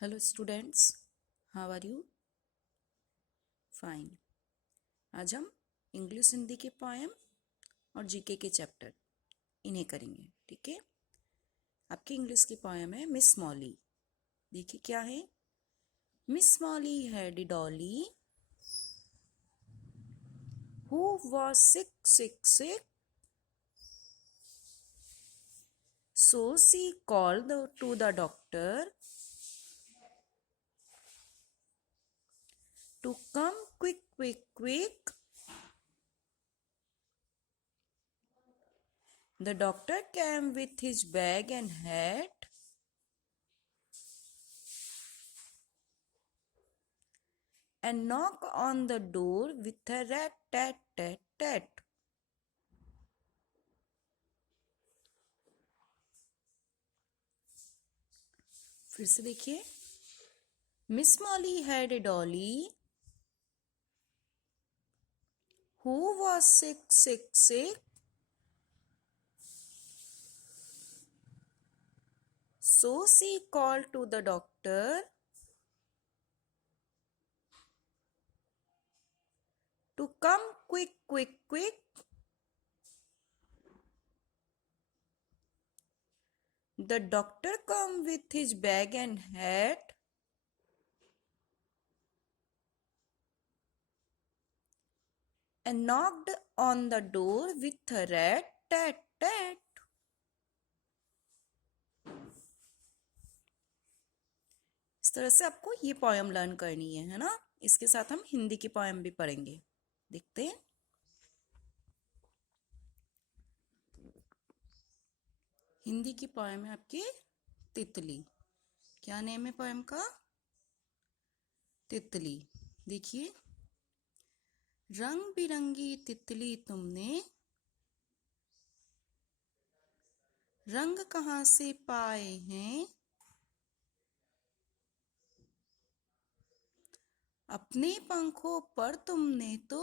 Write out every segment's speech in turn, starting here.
Hello students, how are you? Fine. आज हम English Hindi के पोएम और जीके के चैप्टर इन्हें करेंगे, ठीक है। आपकी इंग्लिश की पोएम है मिस मॉली। देखिए क्या है। Miss Molly had a dolly who was sick. So she called to the doctor to come quick. The doctor came with his bag and hat and knocked on the door with a rat. फिर से देखिए। Miss Molly had a Dolly who was sick. So she called to the doctor to come quick. The doctor come with his bag and hat and knocked on the door with a rat. इस तरह से आपको ये poem learn करनी है ना। इसके साथ हम हिंदी की पोयम भी पढ़ेंगे। देखते हैं। हिंदी की पोयम है आपकी तितली। क्या नेम है पोयम का? तितली। देखिए। रंग बिरंगी तितली तुमने रंग कहाँ से पाए हैं? अपने पंखों पर तुमने तो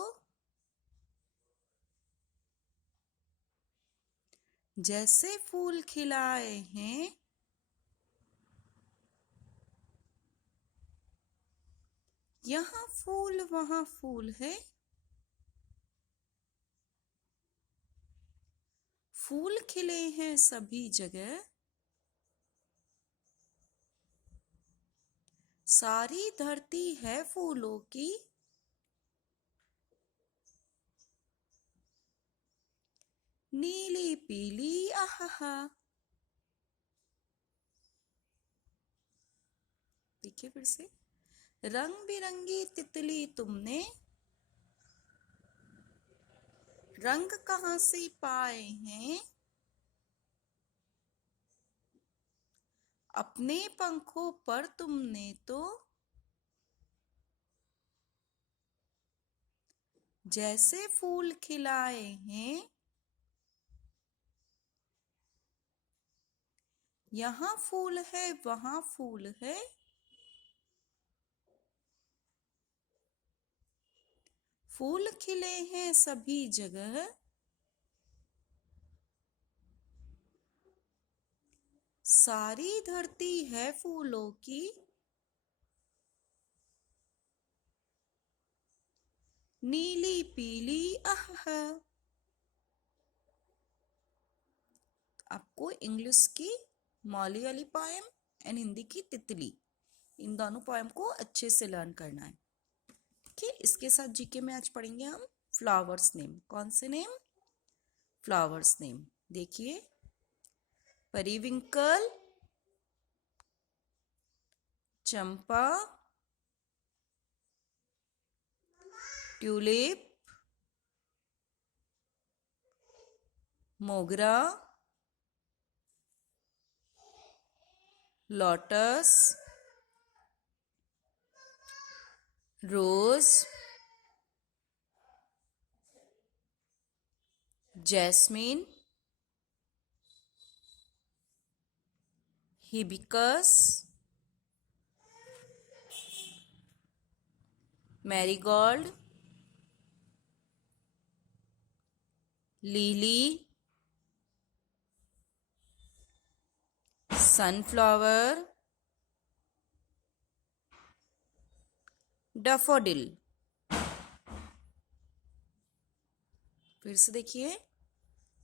जैसे फूल खिलाए हैं। यहाँ फूल वहाँ फूल है, फूल खिले हैं सभी जगह। सारी धरती है फूलों की, नीली पीली आहा। देखिए फिर से। रंग बिरंगी तितली तुमने रंग कहाँ से पाए हैं? अपने पंखों पर तुमने तो जैसे फूल खिलाए हैं। यहाँ फूल है वहाँ फूल है, फूल खिले हैं सभी जगह। सारी धरती है फूलों की, नीली पीली आह। आपको इंग्लिश की मॉली वाली पोएम एंड हिंदी की तितली, इन दोनों पोएम को अच्छे से लर्न करना है। ठीक है। इसके साथ जीके में आज पढ़ेंगे हम फ्लावर्स नेम। कौन से नेम? Flowers name. देखिए। Periwinkle, champa, tulip, mogra, lotus, rose, jasmine, hibiscus, marigold, lily, sunflower, daffodil. फिर से देखिए,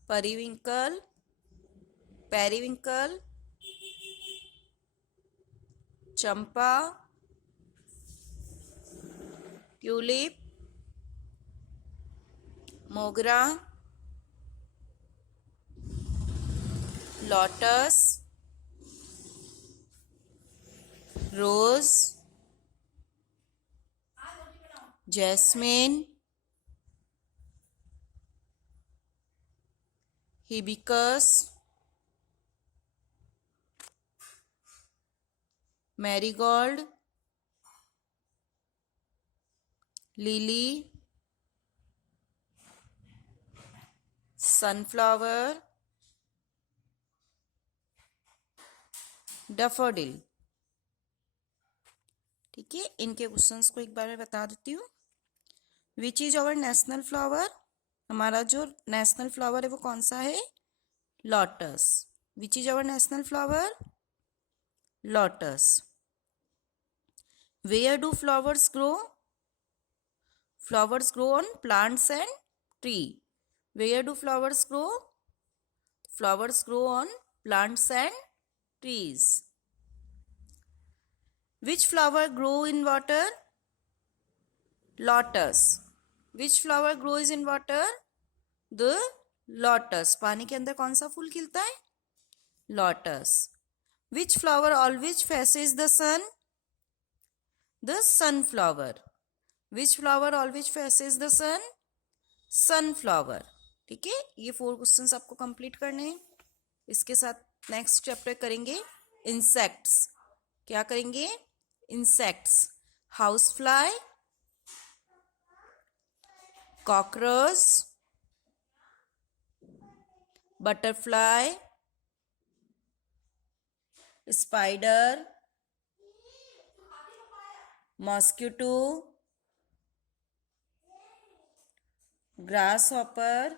periwinkle, periwinkle, champa, tulip, mogra, lotus, rose, jasmine, hibiscus, marigold, lily, sunflower, daffodil. ठीक है, इनके क्वेश्चंस को एक बार मैं बता देती हूँ। Which is our national flower? हमारा जो नेशनल फ्लावर है वो कौन सा है? Lotus. Which is our national flower? Lotus. Where do flowers grow? Flowers grow on plants and tree. Where do flowers grow? Flowers grow on plants and trees. Which flower grow in water? Lotus. Which flower grows in water? The lotus. पानी के अंदर कौन सा फूल खिलता है? Lotus. Which flower always faces the sun? The sunflower. Which flower always faces the sun? Sunflower. ठीक है, ये 4 क्वेश्चंस आपको कंप्लीट करने हैं। इसके साथ नेक्स्ट चैप्टर करेंगे इंसेक्ट्स। क्या करेंगे? Insects. House fly, cockroach, butterfly, spider, mosquito, grasshopper,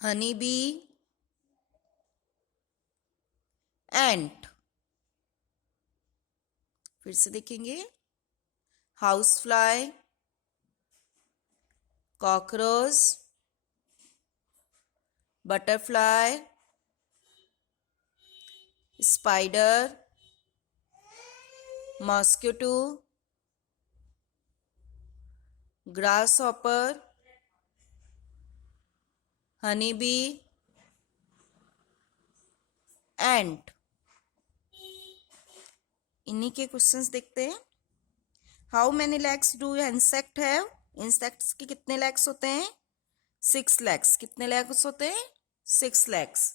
honey bee, ant. फिर से देखेंगे, house fly, cockroach, butterfly, spider, mosquito, grasshopper, honey bee, ant. इन्हीं के क्वेश्चंस देखते हैं। How many legs do insect have? Insects के कितने legs होते हैं? 6 लेग्स। कितने लेग्स होते हैं? 6 legs.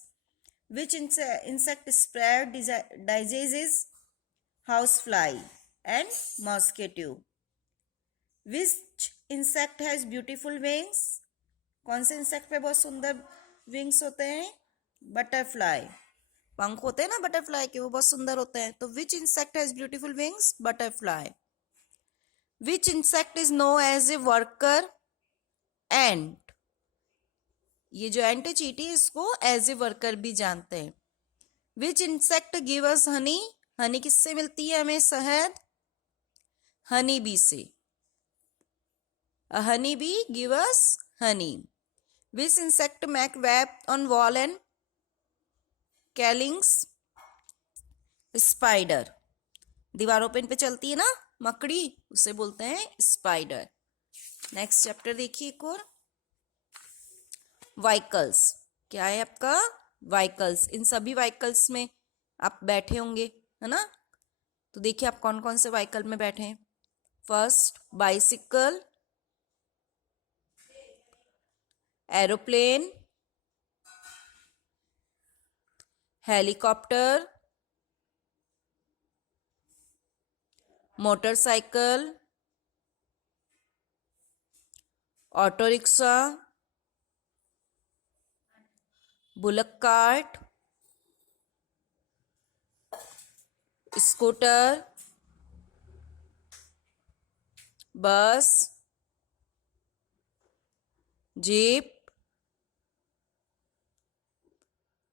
Which insect spread diseases? House fly and mosquito. Which insect has beautiful wings? कौन से इंसेक्ट पे बहुत सुंदर विंग्स होते हैं? बटरफ्लाई। पंख होते हैं ना बटरफ्लाई के, वो बहुत सुंदर होते हैं। तो which insect has beautiful wings? Butterfly. Which insect is known as a worker? Ant. ये जो एंट है, चींटी, इसको एज ए वर्कर भी जानते हैं। Which insect give us honey? Honey किससे मिलती है हमें? शहद। हनी बी से। Honey bee give us honey. Which insect make web on wall and ceilings? Spider. दीवारों पे इन पे चलती है ना मकड़ी, उसे बोलते हैं स्पाइडर। नेक्स्ट चैप्टर देखिए एक और, व्हीकल्स। क्या है आपका? व्हीकल्स। इन सभी व्हीकल्स में आप बैठे होंगे, है ना? तो देखिए आप कौन कौन से व्हीकल में बैठे हैं। First, bicycle, aeroplane, helicopter, motorcycle, auto rickshaw, bullock cart, scooter, bus, jeep,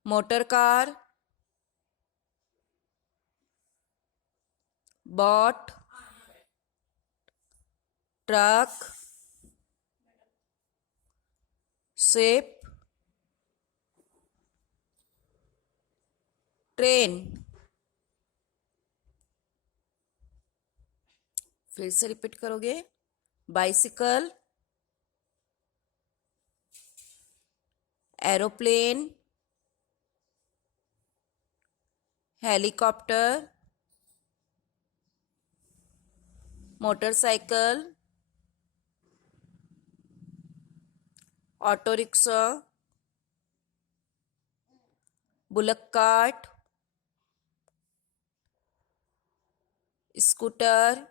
motor car, bought, truck, ship, train. फिर से रिपीट करोगे, bicycle, aeroplane, helicopter, motorcycle, auto rickshaw, bullock cart, scooter,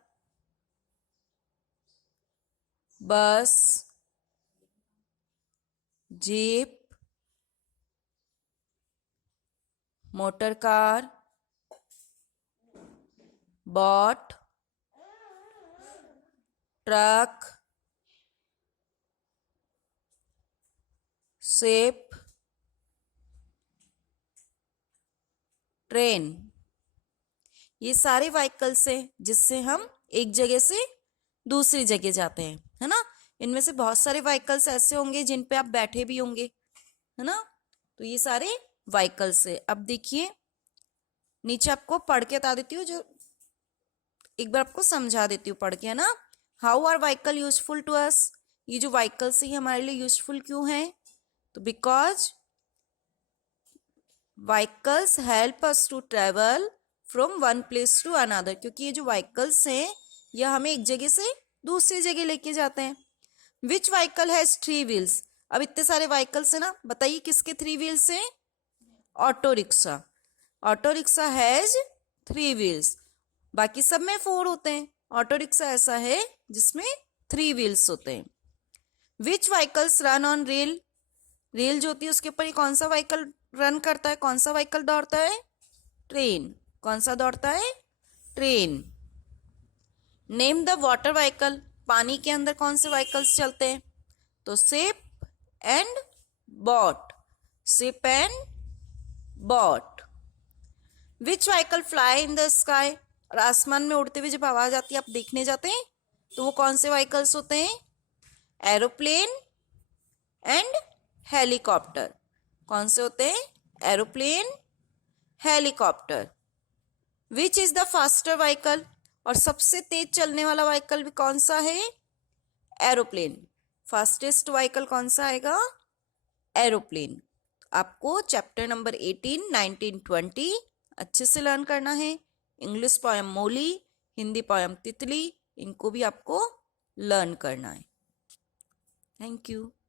bus, jeep, motor car, boat, truck, ship, train. ये सारे vehicles हैं जिससे हम एक जगह से दूसरी जगह जाते हैं, है ना। इनमें से बहुत सारे व्हीकल्स ऐसे होंगे जिन पे आप बैठे भी होंगे, है ना। तो ये सारे व्हीकल्स है। अब देखिए नीचे आपको पढ़ के बता देती हूँ, जो एक बार आपको समझा देती हूँ पढ़ के, है ना। How are vehicle useful to us. ये जो व्हीकल्स है हमारे लिए यूजफुल क्यों है, तो because vehicles help us to travel from one place to another. क्योंकि ये जो व्हीकल्स हैं यह हमें एक जगह से दूसरी जगह लेके जाते हैं। विच व्हीकल हैज 3 व्हील्स। अब इतने सारे व्हीकल्स है ना, बताइए किसके 3 व्हील्स हैं। Auto rickshaw, auto rickshaw has 3 wheels. बाकी सब में 4 होते हैं, ऑटो रिक्शा ऐसा है जिसमें 3 व्हील्स होते हैं। Which vehicles run on rail. Rail जो होती है उसके ऊपर कौन सा व्हीकल रन करता है, कौन सा व्हीकल दौड़ता है, ट्रेन। कौन सा दौड़ता है, train. Name the water vehicle. पानी के अंदर कौन से व्हीकल्स चलते हैं, तो ship and boat, ship and boat. Which vehicle fly in the sky. और आसमान में उड़ते हुए जब आवाज आती है आप देखने जाते हैं, तो वो कौन से व्हीकल्स होते हैं, एरोप्लेन एंड हेलीकॉप्टर। कौन से होते हैं, aeroplane, helicopter. Which is the faster vehicle. और सबसे तेज चलने वाला व्हीकल भी कौन सा है, एरोप्लेन। फास्टेस्ट व्हीकल कौन सा आएगा, एरोप्लेन। आपको चैप्टर नंबर 18, 19, 20 अच्छे से लर्न करना है। इंग्लिश पोयम मोली, हिंदी पोयम तितली, इनको भी आपको लर्न करना है। Thank you.